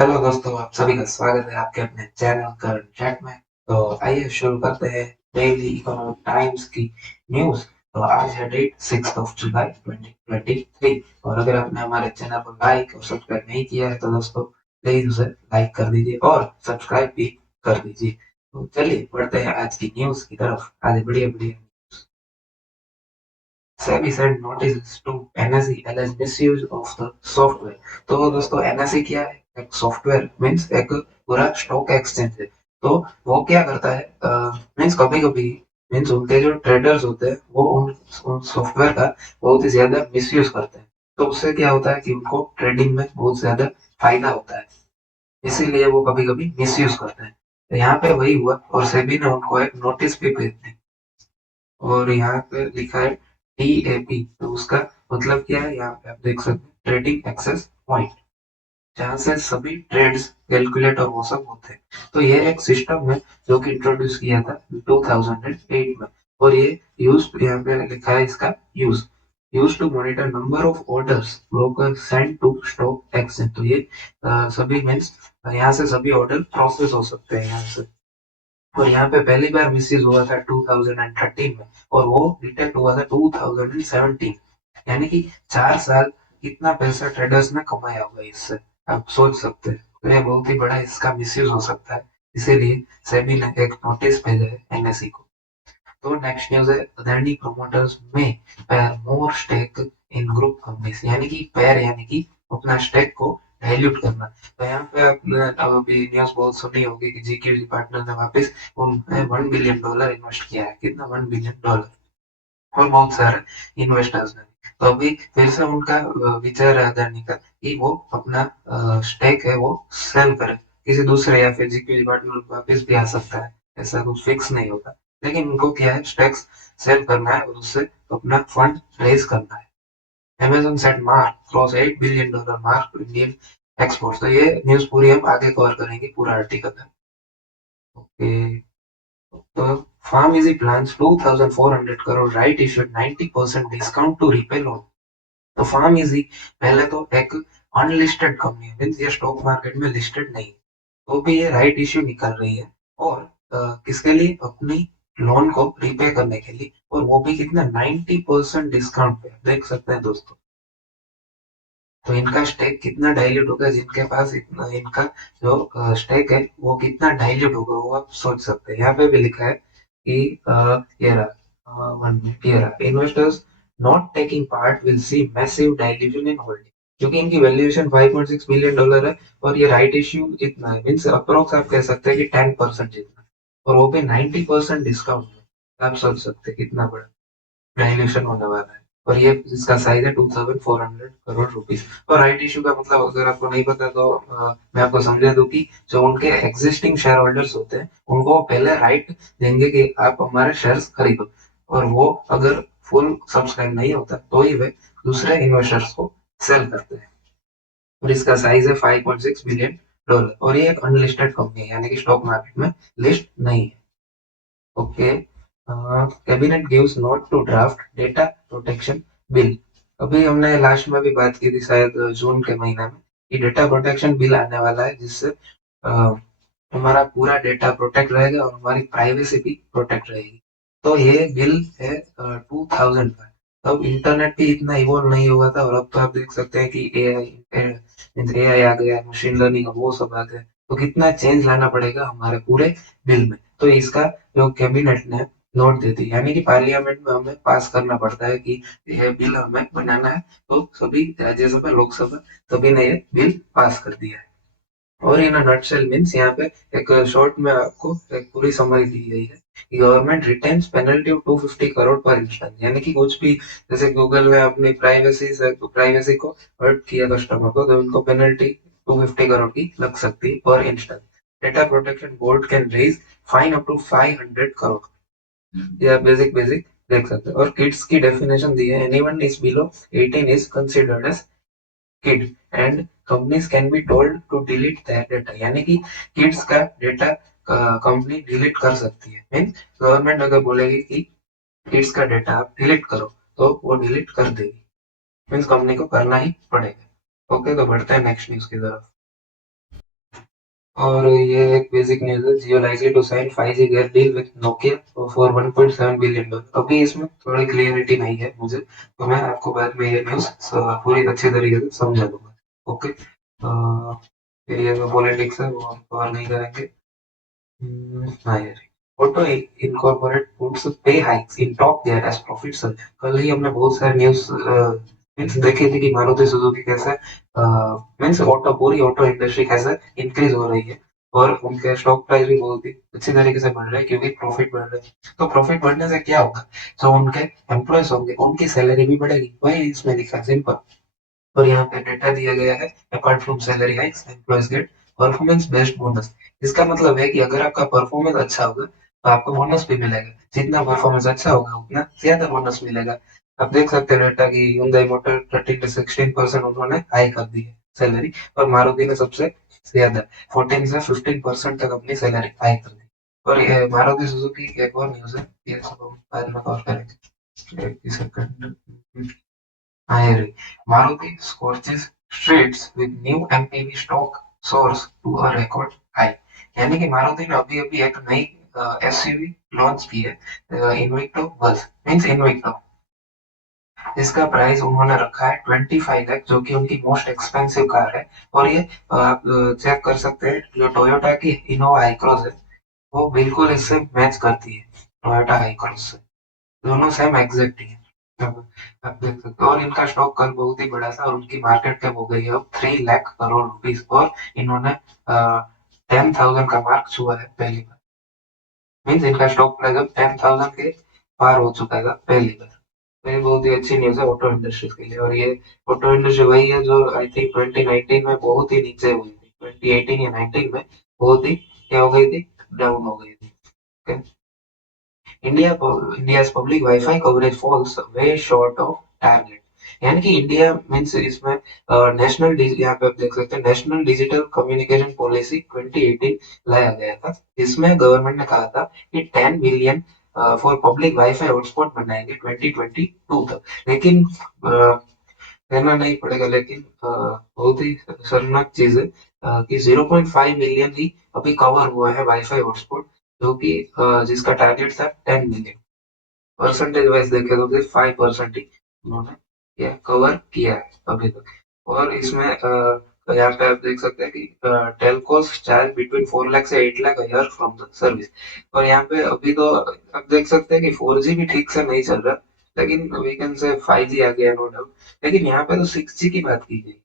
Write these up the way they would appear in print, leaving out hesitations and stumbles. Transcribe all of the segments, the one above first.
Hello दोस्तों, आप सभी का स्वागत है आपके अपने चैनल करंट चैट में। तो आइए शुरू करते हैं डेली इकोनॉमिक टाइम्स की न्यूज। तो आज है डेट 6 जुलाई 2023। और अगर आपने हमारे चैनल को लाइक और सब्सक्राइब नहीं किया है तो दोस्तों प्लीज उसे लाइक कर दीजिए और सब्सक्राइब भी कर दीजिए। तो चलिए बढ़ते हैं आज की न्यूज की तरफ। आज बढ़िया बढ़िया SEBI sent notices to NSE alleged misuse of the software। तो दोस्तों NSE क्या है? एक सॉफ्टवेयर मीन्स एक पूरा स्टॉक एक्सचेंज है। तो वो क्या करता है, मीन्स कभी कभी मीन्स उनके जो ट्रेडर्स होते हैं वो उन सॉफ्टवेयर का बहुत ही ज्यादा मिसयूज करते हैं। तो उससे क्या होता है कि उनको ट्रेडिंग में बहुत ज्यादा फायदा होता है, इसीलिए वो कभी कभी मिसयूज करते हैं। तो यहाँ पे वही हुआ और सेबी ने उनको एक नोटिस भी भेज दी। और यहाँ पे लिखा है TAP। तो उसका मतलब क्या है, यहाँ पे आप देख सकते हैं ट्रेडिंग एक्सेस पॉइंट, जहाँ से सभी ट्रेड्स कैलकुलेट और वो सब होते हैं। तो ये एक सिस्टम है जो कि इंट्रोड्यूस किया था 2008 में। और ये यूज यहाँ पे लिखा है इसका use to monitor number of orders broker send to stock exchange. तो ये सभी मीन्स यहाँ से सभी ऑर्डर प्रोसेस हो सकते हैं यहाँ से। और यहाँ पे पहली बार मिसयूज हुआ था 2013 में और वो डिटेक्ट हुआ था 2017। यानी कि 4 साल कितना पैसा ट्रेडर्स ने कमाया होगा इससे, आप सोच सकते हैं। तो ये बहुत ही बड़ा इसका मिसयूज हो सकता है, इसीलिए सेबी ने एक नोटिस भेजा है NSE को। तो नेक्स्ट न्यूज है अदानी प्रमोटर्स में पैर मोर स्टेक इन ग्रुप कंपनीज। यानी कि पैर यानी कि अपना स्टेक को डाइल्यूट करना। तो यहाँ पे आपने अभी न्यूज बहुत सुनी होगी कि GQG पार्टनर ने वापस उन $1 बिलियन इन्वेस्ट किया है। कितना? $1 बिलियन। और बहुत सारे इन्वेस्टर्स ने। तो अभी फिर से उनका विचार है अदानी का कि वो अपना स्टेक है वो सेल करे किसी दूसरे, या फिर GQG पार्टनर वापस भी आ सकता है, ऐसा कुछ फिक्स नहीं होता। लेकिन उनको क्या है, स्टेक्स सेल करना है और उससे अपना फंड रेज करना है। Amazon set mark cross $8 billion mark to Indian exports. तो ये न्यूज पूरी हम आगे कवर करेंगे पूरा आर्टिकल है। ओके। तो PharmEasy plans 2400 crore right issued 90% discount to repay loan. तो फार्म इजी पहले तो एक अनलिस्टेड कंपनी है, मीन्स ये स्टॉक मार्केट में लिस्टेड नहीं है। तो भी ये राइट इश्यू निकाल रही है और किसके लिए? अपनी लोन को रीपे करने के लिए। और वो भी कितना? 90% डिस्काउंट पे। देख सकते हैं दोस्तों। तो इनका स्टेक कितना डाइल्यूट होगा, जिनके पास इतना इनका जो स्टेक है वो कितना डाइल्यूट होगा वो आप सोच सकते हैं। यहाँ पे भी लिखा है कि ये रहा 1 मिनट, ये रहा investors not taking part will see massive dilution in holding. क्योंकि इनकी वैल्यूएशन $5.6 बिलियन है और ये राइट इश्यू इतना है, मीन्स अप्रोक्स आप कह सकते हैं कि 10% जितना। और वो भी 90% डिस्काउंट में। आप सोच सकते हैं कितना बड़ा डाइल्यूशन होने वाला है। और ये इसका साइज है 2400 करोड़ रुपीज। और राइट इशू का मतलब अगर आपको नहीं पता तो मैं आपको समझा दूं कि जो उनके एग्जिस्टिंग शेयर होल्डर्स होते हैं उनको पहले राइट देंगे कि आप हमारे शेयर्स खरीदो। और वो अगर फुल सब्सक्राइब नहीं होता तो ही वे दूसरे इन्वेस्टर्स को सेल करते हैं। और इसका साइज है $5.6 बिलियन। और ये एक अनलिस्टेड कंपनी है, यानी कि स्टॉक मार्केट में लिस्ट नहीं है। Okay. Cabinet gives note to draft data protection bill. अभी हमने लास्ट में भी बात की थी शायद जून के महीने में कि डेटा प्रोटेक्शन बिल आने वाला है, जिससे हमारा पूरा डेटा प्रोटेक्ट रहेगा और हमारी प्राइवेसी भी प्रोटेक्ट रहेगी। तो ये बिल है 2000 का। तब इंटरनेट भी इतना इवॉल्व नहीं हुआ था और अब तो आप देख सकते हैं कि AI आ गया, मशीन लर्निंग वो सब आ गया। तो कितना चेंज लाना पड़ेगा हमारे पूरे बिल में। तो इसका जो कैबिनेट ने नोट दे दी, यानी कि पार्लियामेंट में हमें पास करना पड़ता है कि यह बिल हमें बनाना है। तो सभी राज्यसभा लोकसभा सभी ने ये बिल पास कर दिया है। और इन नटशेल मीन्स यहाँ पे एक शॉर्ट में आपको एक पूरी समरी दी गई है कि government retains penalty of 250 crore पर इंस्टेंस। यानी कि कुछ भी जैसे गूगल ने अपनी प्राइवेसी को हर्ट किया कस्टमर को तो उनको पेनल्टी 250 करोड़ की लग सकती है per instance. Data protection board can raise fine up to 500 crore. या बेसिक बेसिक देख सकते हैं। और किड्स की डेफिनेशन दी है, anyone is below 18 is considered as kid and companies can be told to delete that data. यानी कि किड्स का डेटा कंपनी डिलीट कर सकती है। मीन्स गवर्नमेंट अगर बोलेगी कि किड्स का डेटा आप डिलीट करो तो वो डिलीट कर देगी। मीन्स कंपनी को करना ही पड़ेगा। ओके, तो बढ़ते हैं नेक्स्ट न्यूज की तरफ। और ये एक बेसिक न्यूज़ है, Jio likely to sign 5G गेट deal with Nokia for 1.7 billion dollar. अभी इसमें थोड़ी क्लियरिटी नहीं है मुझे, तो मैं आपको बाद में ये न्यूज़ पूरी अच्छी तरीके से समझा दूंगा। ओके, फिर ये जो पॉलिटिक्स है वो हम कवर नहीं करेंगे। हाँ यार, auto incorporate puts pay hikes in top gear as profit surge. कल ही हमने बहुत सारे न्यूज़ मीन्स देखे थे कि मारुति सुजुकी कैसे मीन्स ऑटो पूरी ऑटो इंडस्ट्री कैसे इंक्रीज हो रही है, और उनके स्टॉक प्राइस भी बहुत ही अच्छी तरीके से बढ़ रहे हैं क्योंकि प्रॉफिट बढ़ रहे हैं। तो प्रॉफिट बढ़ने से क्या होगा, जो उनके एम्प्लॉयज होंगे उनकी सैलरी भी बढ़ेगी, वही इसमें लिखा है, सिंपल। और यहाँ पे डेटा दिया गया है, apart from salary hikes employees get performance based bonus. इसका मतलब है कि अगर आपका परफॉर्मेंस अच्छा होगा तो आपको बोनस भी मिलेगा, जितना परफॉर्मेंस अच्छा होगा उतना ज्यादा बोनस मिलेगा। आप देख सकते हैं डेटा की Hyundai मोटर 13 से 16% उन्होंने हाई कर दी है सैलरी, और मारुति ने सबसे ज्यादा 14 से 15% तक अपनी सैलरी हाई कर दी। और ये मारुति सुजुकी की एक और न्यूज है, ये सब हम बाद में कवर करेंगे। एक ही second. Irie, Maruti scorches streets with new MPV stock soars to a record high। यानी कि मारुति ने अभी अभी एक नई एसयूवी लॉन्च की है, इन्विक्टो बस मीन्स इन्विक्टो। इसका प्राइस उन्होंने रखा है 25 लाख, जो कि उनकी मोस्ट एक्सपेंसिव कार है। और ये आप चेक कर सकते हैं, जो टोयोटा की इनोवा हाई क्रॉस है वो बिल्कुल इससे मैच करती है, टोयोटा हाई क्रॉस से। दोनों सेम एग्जैक्ट ही है। अब आप देख सकते हो, और इनका स्टॉक कल बहुत ही बड़ा था और उनकी मार्केट कैप हो गई है अब 3 लाख करोड़ रुपीस, और इन्होंने 10,000 का मार्क छुआ है पहली बार। मीन्स इनका स्टॉक प्राइस अब 10,000 के पार हो चुका है पहली बार। तो ये बहुत ही अच्छी न्यूज है ऑटो इंडस्ट्री के लिए। और ये ऑटो इंडस्ट्री वही है जो आई थिंक 2019 में बहुत ही नीचे हुई थी, 2018 या 19 में बहुत ही क्या हो गई थी, डाउन हो गई थी। Okay? India's public Wi-Fi coverage falls way short of target। यानी कि इंडिया मीन्स इसमें नेशनल, यहाँ पे आप देख सकते हैं नेशनल डिजिटल कम्युनिकेशन पॉलिसी 2018 लाया गया था, जिसमें गवर्नमेंट ने कहा था कि 10 million for public wifi hotspot बनाएंगे 2022 तक। लेकिन कहना नहीं पड़ेगा, लेकिन बहुत ही शर्मनाक चीज है कि 0.5 मिलियन ही अभी कवर हुआ है वाईफाई हॉटस्पॉट, जो कि जिसका टारगेट था 10 मिलियन। परसेंटेज वाइज देखे तो सिर्फ 5% ही उन्होंने क्या कवर किया है अभी तक। और इसमें यहाँ पे आप देख सकते हैं कि टेलकोस चार्ज बिटवीन 4 लाख से 8 lakh year from the service. और यहाँ पे अभी तो आप देख सकते हैं कि 4G भी ठीक से नहीं चल रहा, लेकिन वी कैन से 5G आ गया नो डाउट। लेकिन यहाँ पे तो 6G की बात की गई,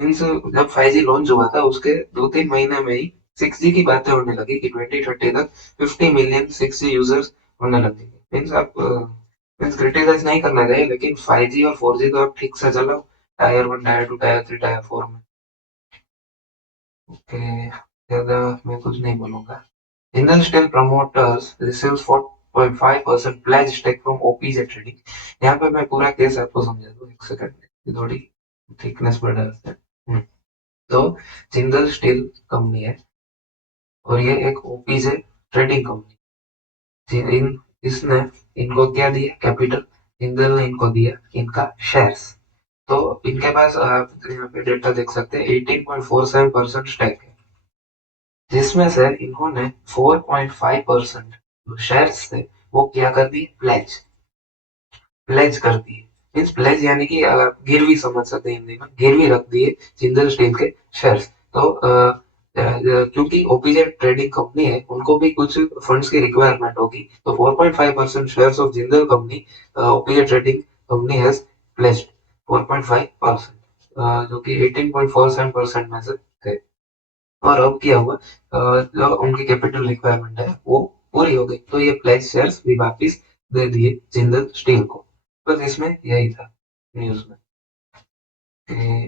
मीन्स जब 5G लॉन्च हुआ था उसके 2-3 महीने में ही 6G की बातें होने लगी कि 2030 तक 50 मिलियन 6G यूजर्स होने लगेंगे। मीन्स आप मीन्स क्रिटिसाइज नहीं करना चाहिए, लेकिन 5G और 4G तो आप ठीक से चलाओ, टायर 1 टायर 2 टायर 3 टायर 4 में। ओके, ज्यादा मैं कुछ नहीं बोलूंगा। Jindal Steel promoters receives 4.5% pledge stake from OPJ Trading। यहाँ पे मैं पूरा केस आपको समझा दूँ, एक सेकंड, थोड़ी थिकनेस बढ़ा देते हैं। तो जिंदल स्टील कंपनी है, और ये एक ओपीजे ट्रेडिंग कंपनी। इसने इनको क्या दिया, कैपिटल। जिंदल ने इनको दिया इनका शेयर्स। तो इनके पास आप यहाँ पे डेटा देख सकते हैं, 18.47% स्टेक है, जिसमें से इन्होंने 4.5% जो शेयर्स थे वो क्या कर दिए, प्लेज प्लेज कर दिए। मीन्स प्लेज यानी कि गिरवी समझ सकते हैं, हिंदी में गिरवी रख दिए जिंदल स्टील के शेयर्स। तो क्योंकि ओपीजे ट्रेडिंग कंपनी है, उनको भी कुछ फंड्स की रिक्वायरमेंट होगी, तो 4.5% shares of Jindal company OPJ trading company has pledged 4.5%, जो कि 18.47% में से थे। और अब क्या हुआ, जो उनकी कैपिटल रिक्वायरमेंट है वो पूरी हो गई, तो ये प्लेज शेयर्स भी वापिस दे दिए जिंदल स्टील को। बस इसमें यही था न्यूज में।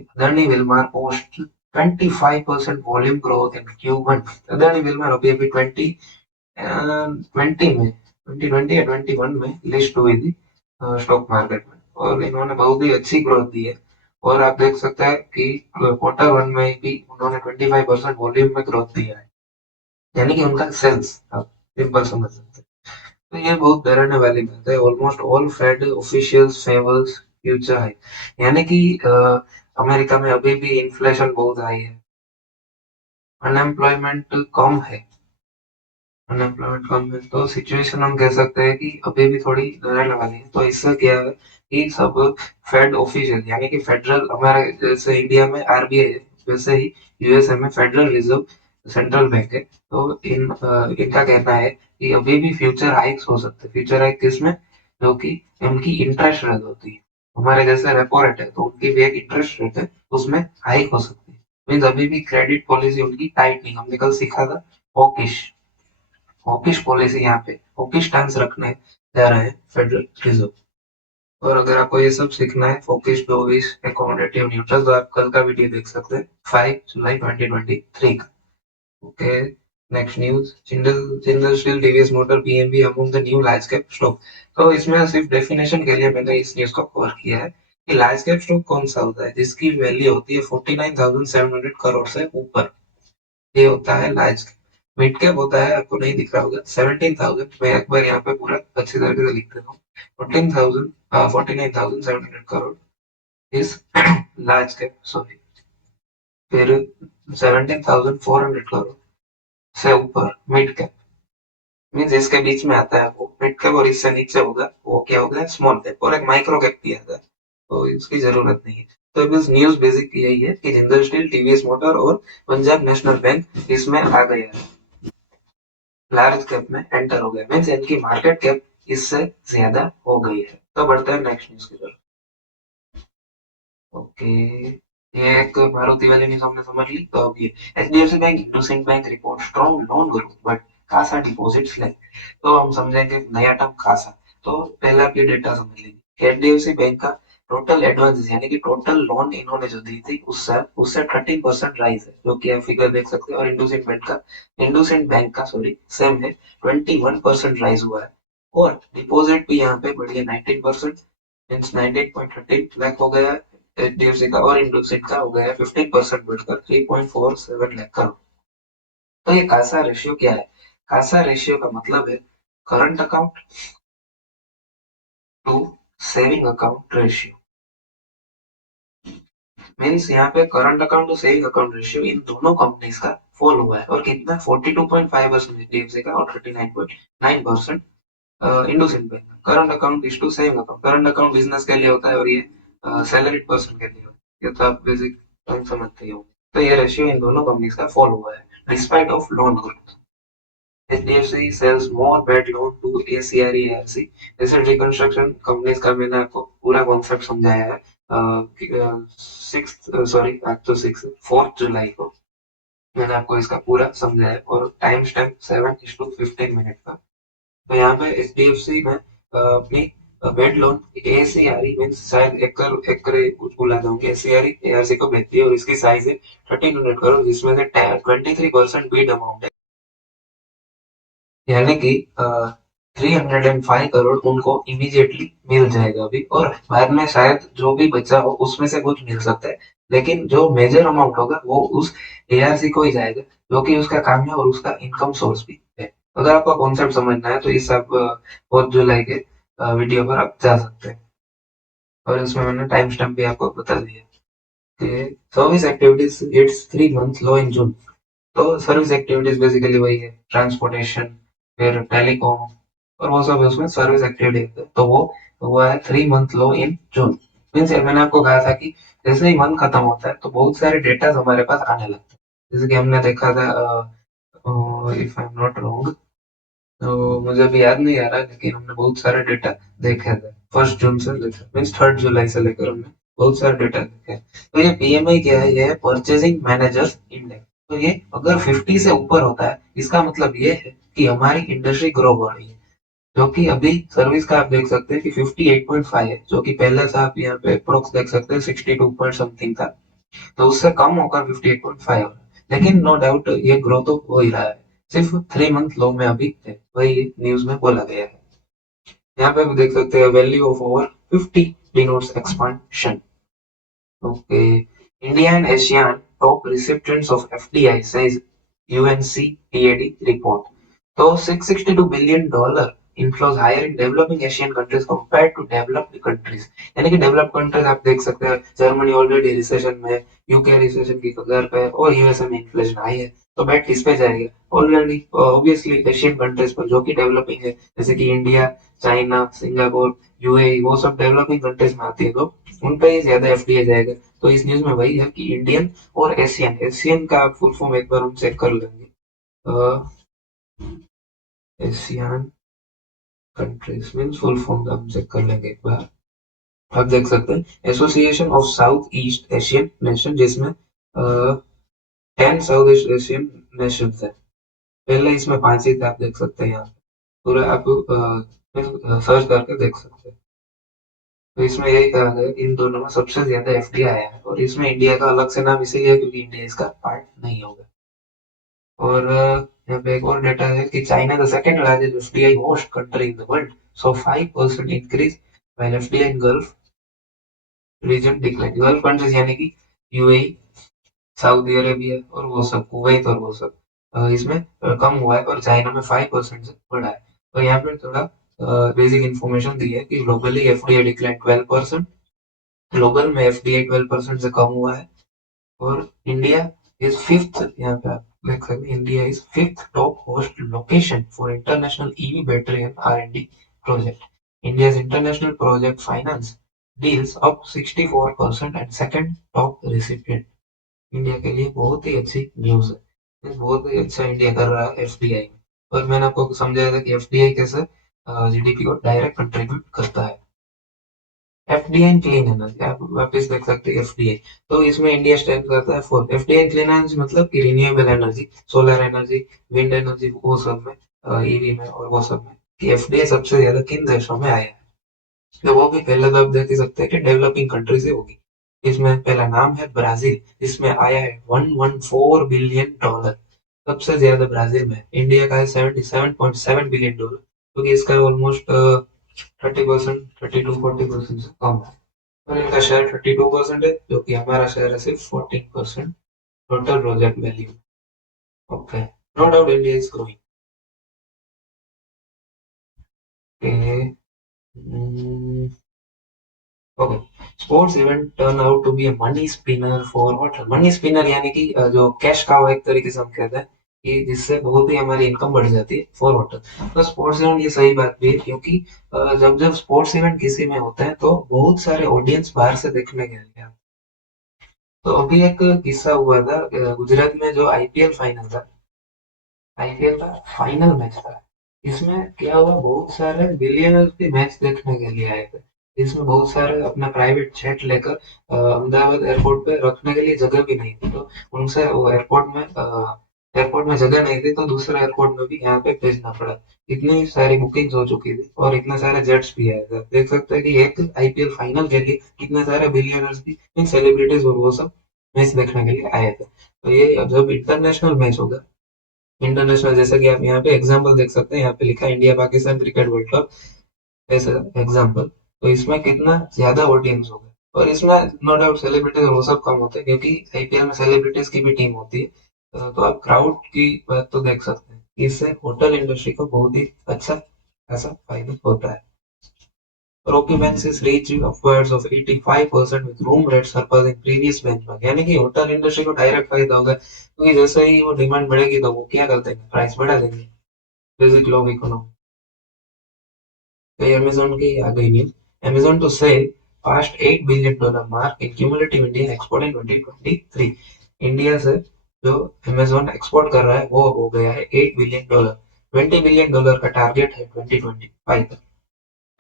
Adani Wilmer post 25% volume growth in Q1। Adani Wilmer अभी अभी 2020 में 2020 या 21 में लिस्ट हुई थी स्टॉक मार्केट में, और इन्होंने बहुत ही अच्छी ग्रोथ दी है। और आप देख सकते हैं कि Q1 में भी उन्होंने 25% वॉल्यूम में ग्रोथ दिया है, यानी कि उनका सेल्स आप सिंपल समझ सकते हैं। तो ये बहुत डराने वाली बात है। Almost all Fed officials favours future है, यानी कि अमेरिका में अभी भी इन्फ्लेशन बहुत हाई है। अनएम्प्लॉयमेंट कम है, अनएम्प्लॉयमेंट कम है तो सिचुएशन हम कह सकते हैं कि अभी भी थोड़ी डराने वाली है। तो इससे क्या है कि सब फेड ऑफिशियल यानी कि फेडरल, हमारे जैसे इंडिया में आरबीआई है वैसे ही यूएसए में फेडरल रिजर्व सेंट्रल बैंक है। तो इनका कहना है कि अभी भी फ्यूचर हाइक्स हो सकते हैं। फ्यूचर हाइक किसमें? जो कि उनकी इंटरेस्ट रेट होती है, हमारे जैसे रेपो रेट है तो उनकी भी एक इंटरेस्ट रेट है, उसमें हाइक हो सकती है। मीन्स अभी भी क्रेडिट पॉलिसी उनकी टाइट नहीं, हमने कल सीखा था हॉकिश, हॉकिश पॉलिसी यहाँ पे हॉकिश स्टांस रखने जा रहे हैं फेडरल रिजर्व। और अगर आपको ये सब सीखना है फोकिश डोविश अकोमोडेटिव न्यूट्रल तो आप कल का वीडियो देख सकते हैं 5 जुलाई 2023 का। Okay, next news, Jindal Jindal steel TVS motor PNB among the new large cap stock. तो इसमें सिर्फ डेफिनेशन के लिए मैंने इस न्यूज को कवर किया है कि लार्ज कैप स्टॉक कौन सा होता है जिसकी वैल्यू होती है 49,700 करोड़ से ऊपर, ये होता है लार्ज कैप। मिड कैप होता है, आपको नहीं दिख रहा होगा, 17,000, मैं एक बार यहाँ पे पूरा अच्छी तरीके से लिख देता हूँ। 49,700 crore is large cap, sorry. फिर 17,400 करोड़ से ऊपर मिड कैप, मीन्स इसके बीच में आता है वो मिड कैप, और इससे नीचे होगा वो क्या होगा, स्मॉल कैप, और एक माइक्रो कैप भी आता है, तो इसकी जरूरत नहीं है। तो बस न्यूज बेसिक यही है कि जिंदल स्टील टीवीएस मोटर और पंजाब नेशनल बैंक इसमें आ गया है, लार्ज कैप में एंटर हो गया, मीन्स इनकी मार्केट कैप इससे ज्यादा हो गई है। तो बढ़ते हैं नेक्स्ट न्यूज की तरफ। ओके, ये एक मारुति वाली न्यूज हमने समझ ली। तो अब ये HDFC bank IndusInd bank report strong loan growth but CASA deposits flat. तो हम समझेंगे नया टर्म कासा। तो पहले आप ये डेटा समझ लीजिए, एचडीएफसी बैंक का टोटल एडवांस यानी कि टोटल लोन इन्होंने जो दी थी उससे उससे 13% राइज है, जो कि आप फिगर देख सकते हैं। और इंडसइंड बैंक का सॉरी सेम है, 21% राइज हुआ है। और डिपॉजिट भी यहाँ पे बढ़ी है 19%, मीन्स 19.30 लाख हो गया है एचडीएफसी का, और इंडसइंड का हो गया है 15% बढ़कर 3.47 लाख करोड़। तो ये कासा रेशियो क्या है? कासा रेशियो का मतलब है current account to saving account ratio. Means यहाँ पे करंट अकाउंट और सेविंग अकाउंट रेशियो इन दोनों कंपनीज का फॉल हुआ है, और कितना 42.5% एचडीएफसी का और 39.9% इंडसइंड बैंक का। Current account is to saving account, current account business के लिए होता है और ये सैलरीड पर्सन के लिए होता है, ये तो आप बेसिक टर्म समझते ही हो। तो ये रेशियो इन दोनों कंपनीज का फॉल हुआ है despite of loan growth. HDFC sells more bad loan to ACRE ARC. Asset reconstruction companies का मैंने आपको पूरा कॉन्सेप्ट समझाया है सिक्स, सॉरी आज तो 4 जुलाई को मैंने आपको इसका पूरा समझाया है, और टाइम स्टैम्प 7:15 का। तो यहाँ पे एचडीएफसी में अपनी बेड लोन एसीआरई मीन्स शायद एकड़ एकड़ कुछ बोला जाऊंगे, एसीआरई एआरसी को भेजती है और इसकी साइज है 1300 करोड़, जिसमें से 23% बीड अमाउंट है, यानी कि 305 करोड़ उनको इमीडिएटली मिल जाएगा अभी, और बाद में शायद जो भी बचा हो उसमें से कुछ मिल सकता है। लेकिन जो मेजर अमाउंट होगा वो उस एआरसी को ही जाएगा, जो कि उसका काम है और उसका इनकम सोर्स भी है। अगर आपको कॉन्सेप्ट समझना है तो इस आप 4 जुलाई के वीडियो पर आप जा सकते हैं, और इसमें मैंने टाइम स्टैम्प भी आपको बता दिया कि सर्विस एक्टिविटीज इट्स 3 मंथ लो इन जून। तो सर्विस एक्टिविटीज बेसिकली वही है, ट्रांसपोर्टेशन, फिर टेलीकॉम, और वो सब उसमें सर्विस एक्टिविटी है। तो वो हुआ है 3 मंथ लो इन जून। मीन्स मैंने आपको कहा था कि जैसे ही मंथ खत्म होता है तो बहुत सारे डेटा हमारे पास आने लगते हैं। जैसे कि हमने देखा था, if I am not wrong, तो मुझे अभी याद नहीं आ रहा, लेकिन हमने बहुत सारे डेटा देखे थे 1 जून से लेकर मीन्स 3 जुलाई से लेकर हमने बहुत सारे डेटा देखे हैं। तो ये पीएमआई क्या है? ये है परचेजिंग मैनेजर्स इंडेक्स। तो ये अगर 50 से ऊपर होता है इसका मतलब ये है कि हमारी इंडस्ट्री ग्रो हो रही है, जो कि अभी सर्विस का आप देख सकते हैं कि 58.5 है, जो कि पहले से आप यहाँ पे अप्रोक्स देख सकते हैं 62 पॉइंट समथिंग था, तो उससे कम होकर 58.5 हो रहा है। लेकिन नो डाउट ये ग्रो तो हो ही रहा है, सिर्फ 3 मंथ लो में अभी है, वही न्यूज में बोला गया है। यहाँ पे भी देख सकते हैं value of over 50 denotes expansion. Okay, India and ASEAN top recipients of FDI says UNCTAD report। तो $662 billion inflows higher in developing Asian countries compare to developed countries. यानी कि डेवलप्ड कंट्रीज आप देख सकते हैं, जर्मनी ऑलरेडी रिसेशन में है, UK recession की कगार पे है, और यूएसए में इन्फ्लेशन हाई है, तो बेट किस पे जाएगी? ऑलरेडी ऑब्वियसली एशियन कंट्रीज पर, जो कि डेवलपिंग है, जैसे कि इंडिया, चाइना, सिंगापुर, यूएई, वो सब डेवलपिंग कंट्रीज में आती है, तो उन पे ही ज्यादा एफडीआई जाएगा। तो इस न्यूज में वही है कि इंडियन और एशियन, एशियन का आप फुल फॉर्म एक बार हम चेक कर लेंगे। Asian countries means full form हम चेक कर लेंगे एक बार। आप देख सकते हैं association of south east Asian nation, जिसमें 10 साउथ ईस्ट एशियन नेशन है। पहले इसमें 5 ही थे, आप देख सकते हैं यहाँ पे पूरा, आप सर्च करके देख सकते हैं। तो इसमें यही कहा गया कि इन दोनों में सबसे ज्यादा एफडीआई आया है, और इसमें इंडिया का अलग से नाम इसीलिए क्योंकि इंडिया इसका पार्ट नहीं होगा। और यहाँ पे एक और डेटा है कि China the second largest FDI host country in the world, so 5% increase while FDI in Gulf region decline. Gulf countries यानी कि यूएई, सऊदी अरेबिया और वो सब, कुवैत और वो सब, इसमें कम हुआ है, और चाइना में 5% से बढ़ा है। तो यहाँ पे थोड़ा बेसिक इंफॉर्मेशन दी है कि ग्लोबली एफडीआई डिक्लाइन 12%, ग्लोबल में एफडीआई 12% से कम हुआ है। और इंडिया इज फिफ्थ, यहाँ पे आप देख सकते हैं, India is fifth top host location for international EV battery and R&D project. India's international project finance deals up 64% and second top recipient. India के लिए बहुत ही अच्छी न्यूज है, बहुत ही अच्छा इंडिया कर रहा है एफडीआई में। और मैंने आपको समझाया था कि एफडीआई कैसे जीडीपी को डायरेक्ट कंट्रीब्यूट करता है। एफडीआई क्लीन एनर्जी, आप वापस देख सकते हैं एफडीआई। तो इसमें इंडिया स्टैंड करता है फॉर एफडीआई क्लीन एनर्जी, मतलब कि renewable energy, solar energy, wind energy, वो सब में, ईवी में और वो सब में, कि एफडीआई सबसे ज्यादा किन देशों में आया है। तो वो भी पहले तो आप देख ही सकते हैं कि डेवलपिंग कंट्री से होगी। इसमें पहला नाम है ब्राजील, इसमें आया है $114 बिलियन। सबसे ज्यादा ब्राजील में, इंडिया का है $77.7 बिलियन, क्योंकि इसका ऑलमोस्ट 30%, 32-40% से कम है। और इनका शेयर 32% है, जो कि हमारा शेयर है सिर्फ 14% total project value. Okay, no doubt India is growing. Okay, sports event turn out to be a money spinner for hotel. Money spinner यानी कि जो कैश काउ एक तरीके से हम कहते हैं, कि जिससे बहुत ही हमारी इनकम बढ़ जाती है फॉर होटल। तो स्पोर्ट्स इवेंट ये सही बात भी है, क्योंकि जब जब स्पोर्ट्स इवेंट किसी में होते हैं तो बहुत सारे ऑडियंस बाहर से देखने के लिए आते हैं। तो अभी एक किस्सा हुआ था, गुजरात में जो आईपीएल फाइनल था, आईपीएल का फाइनल मैच था। इसमें क्या हुआ, बहुत सारे बिलियनर्स भी मैच देखने के लिए आए थे। इसमें बहुत सारे अपना प्राइवेट जेट लेकर अहमदाबाद एयरपोर्ट पे रखने के लिए जगह भी नहीं थी, तो उनसे वो एयरपोर्ट में जगह नहीं थी, तो दूसरे एयरपोर्ट में भी यहाँ पे भेजना पड़ा। इतनी सारी बुकिंग हो चुकी थी और इतने सारे जेट्स भी आए थे। देख सकते हैं कि एक आईपीएल फाइनल के लिए कितने सारे बिलियनर्स भी, सेलिब्रिटीज और वो सब मैच देखने के लिए आए थे। तो ये जब इंटरनेशनल मैच होगा, इंटरनेशनल, जैसे कि आप यहाँ पे एग्जांपल देख सकते हैं, यहाँ पे लिखा है India Pakistan cricket world cup ऐसा एग्जांपल। तो इसमें कितना ज्यादा ऑडियंस होगा, और इसमें नो डाउट सेलिब्रिटीज वो सब कम होते हैं, क्योंकि आईपीएल में सेलिब्रिटीज की भी टीम होती है। तो आप क्राउड की बात तो देख सकते हैं, इससे होटल इंडस्ट्री को बहुत ही अच्छा खासा फायदा होता है। और occupancies reach upwards of 85% with room rates surpassing previous benchmark। यानी कि होटल इंडस्ट्री को डायरेक्ट फायदा होगा, क्योंकि जैसे ही वो डिमांड बढ़ेगी तो वो क्या करते हैं, प्राइस बढ़ा देंगे, बेसिक लॉ ऑफ इकोनॉमी। तो अमेजोन की आ गई news, Amazon to sell past $8 billion mark in cumulative Indian export in 2023। India से जो अमेजोन एक्सपोर्ट कर रहा है वो हो गया है $8 बिलियन। $20 बिलियन का टारगेट है 2025 तक।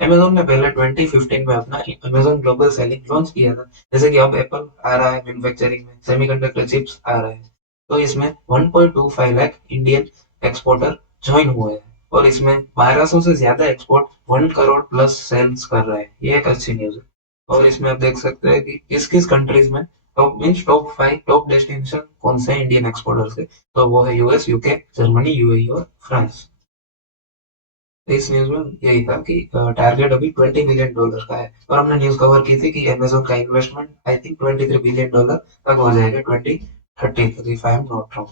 अमेजोन ने पहले 2015 में अपना अमेजोन ग्लोबल सेलिंग लॉन्च किया था। जैसे कि अब एप्पल आ रहा है मैन्युफैक्चरिंग में, सेमीकंडक्टर चिप्स आ रहे हैं, तो इसमें 1.25 लाख इंडियन एक्सपोर्टर ज्वाइन हुए हैं, और इसमें 1200 से ज्यादा एक्सपोर्ट 1 करोड़ प्लस सेल्स कर रहे हैं। ये एक अच्छी न्यूज है। और इसमें आप देख सकते हैं कि किस किस कंट्रीज में top means top 5 top destination कौन से इंडियन एक्सपोर्टर्स के, तो वो है यूएस, यूके, जर्मनी, यूएई और फ्रांस। इस न्यूज में यही था कि टारगेट अभी $20 बिलियन का है, और हमने न्यूज कवर की थी कि अमेजोन का इन्वेस्टमेंट आई थिंक $23 बिलियन तक हो जाएगा 2030 तक, if I am not wrong.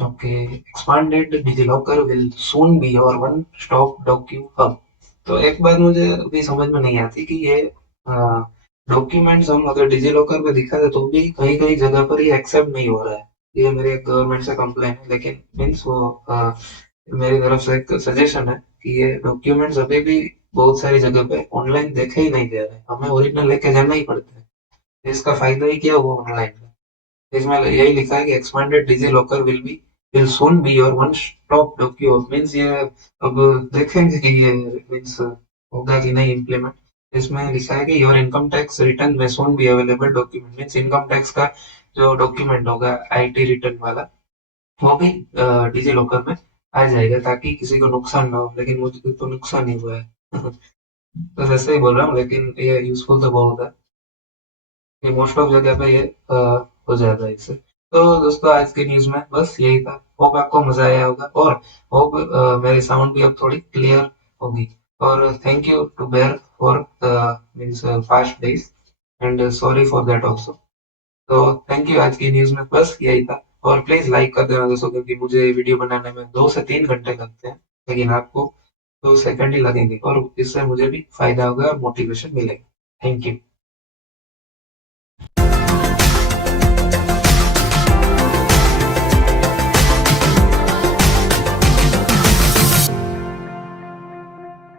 Okay, expanded DigiLocker will soon be your one stop docu hub. तो एक बात मुझे अभी समझ में नहीं आती कि ये डॉक्यूमेंट्स हम अगर डिजिलॉकर पे दिखा दे तो भी कहीं कहीं जगह पर ये एक्सेप्ट नहीं हो रहा है। ये मेरे गवर्नमेंट से कंप्लेन है, लेकिन मीन्स वो मेरी तरफ से एक सजेशन है कि ये डॉक्यूमेंट्स अभी भी बहुत सारी जगह पे ऑनलाइन देखे ही नहीं दे रहे, हमें ओरिजिनल लेके जाना ही पड़ता है। इसका फायदा ही क्या हुआ ऑनलाइन में? इसमें यही लिखा है कि expanded DigiLocker will soon be your one stop docu means ये अब देखेंगे कि ये मीन्स होगा कि नहीं इम्प्लीमेंट। इसमें लिखा है कि योर इनकम टैक्स रिटर्न में soon be available document means income tax का जो डॉक्यूमेंट होगा आईटी रिटर्न वाला वो भी डिजी लॉकर में आ जाएगा ताकि किसी को नुकसान ना हो, लेकिन मुझे तो नुकसान ही हुआ है। बस ऐसे ही बोल रहा हूँ, लेकिन ये यूजफुल तो बहुत है कि मोस्ट ऑफ जगह पे ये हो जाता है इससे। तो दोस्तों आज की न्यूज में बस यही था, होप आपको मजा आया होगा और होप मेरी साउंड भी अब थोड़ी क्लियर होगी। और thank you to bear for means fast days and sorry for that also. तो थैंक यू, आज की न्यूज में बस यही था। और प्लीज लाइक कर देना दोस्तों, क्योंकि मुझे वीडियो बनाने में 2 से 3 घंटे लगते हैं, लेकिन आपको 2 सेकंड ही लगेंगे और इससे मुझे भी फायदा होगा और मोटिवेशन मिलेगा। Thank you.